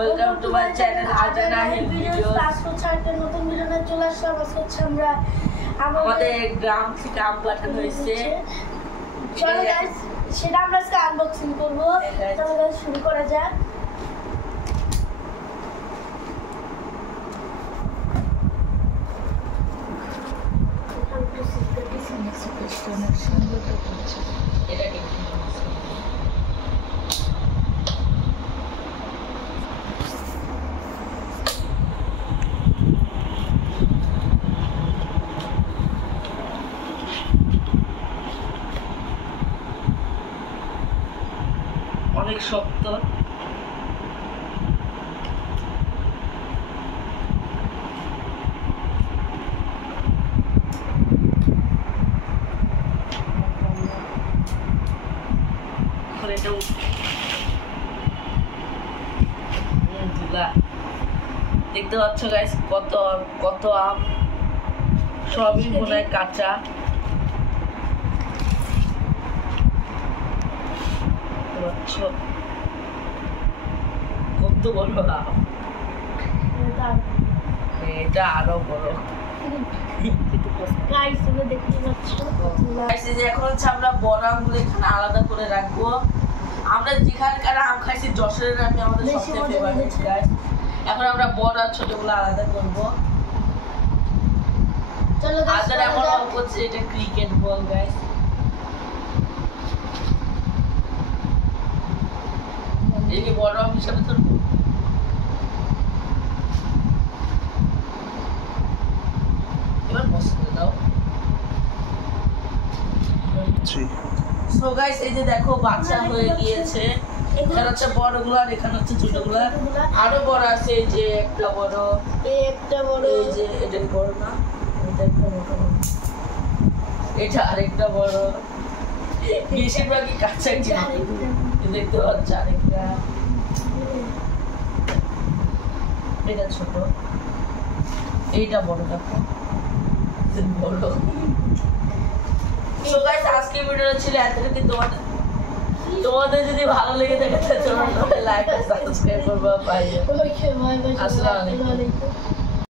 Welcome to my channel আজানা hill videos. আজকে একটা নতুন ভিডিও নিয়ে চলে আসলাম। আজকে হচ্ছে আমরা আমাদের গ্রাম থেকে আম পাঠানো হয়েছে। চলো গাইস, সেটা আমরা আজকে আনবক্সিং করব। চলো গাইস, শুরু করা যাক। অনেক শক্ত। দেখতে পাচ্ছ গাইস কত কত আম, সবই মনে হয় কাঁচা। কত বড় আম, এটা আরো বড়। এখন হচ্ছে আমরা বড় আমগুলো এখানে আলাদা করে রাখবো। আমরা যেখানকার আম খাইছি যশোরের আমি আমাদের সবচেয়ে ফেভারিট গাইস। এখন আমরা বড় আর ছোটগুলো আলাদা করবো। আদার এমন অল্প হচ্ছে এটা ক্রিকেট বল গাইস। এই কি বড় আম হিসাবে ধরবো। এবার বসে দাও। সো গাইস, এই যে দেখো বাচ্চা হয়ে গিয়েছে। এখানে হচ্ছে বড়গুলো আর এখানে হচ্ছে ছোটগুলো। আরো বড় আছে, এই যে একটা বড়, একটা বড়, এই যে এটা বড় না, এটা একটা মোটা, এটা আরেকটা বড়। বেশিরভাগই কাঁচা কিনা দেখতে পাচ্ছ। আরেকটা, এটা ছোট, এইটা বড়। দেখো বড়। সো গাইস, আজকের ভিডিওটা ছিল এতটুকু। তোমাদের যদি ভালো লেগে থাকে তাহলে লাইক আর সাবস্ক্রাইব করবা। বাই। আসসালামু আলাইকুম।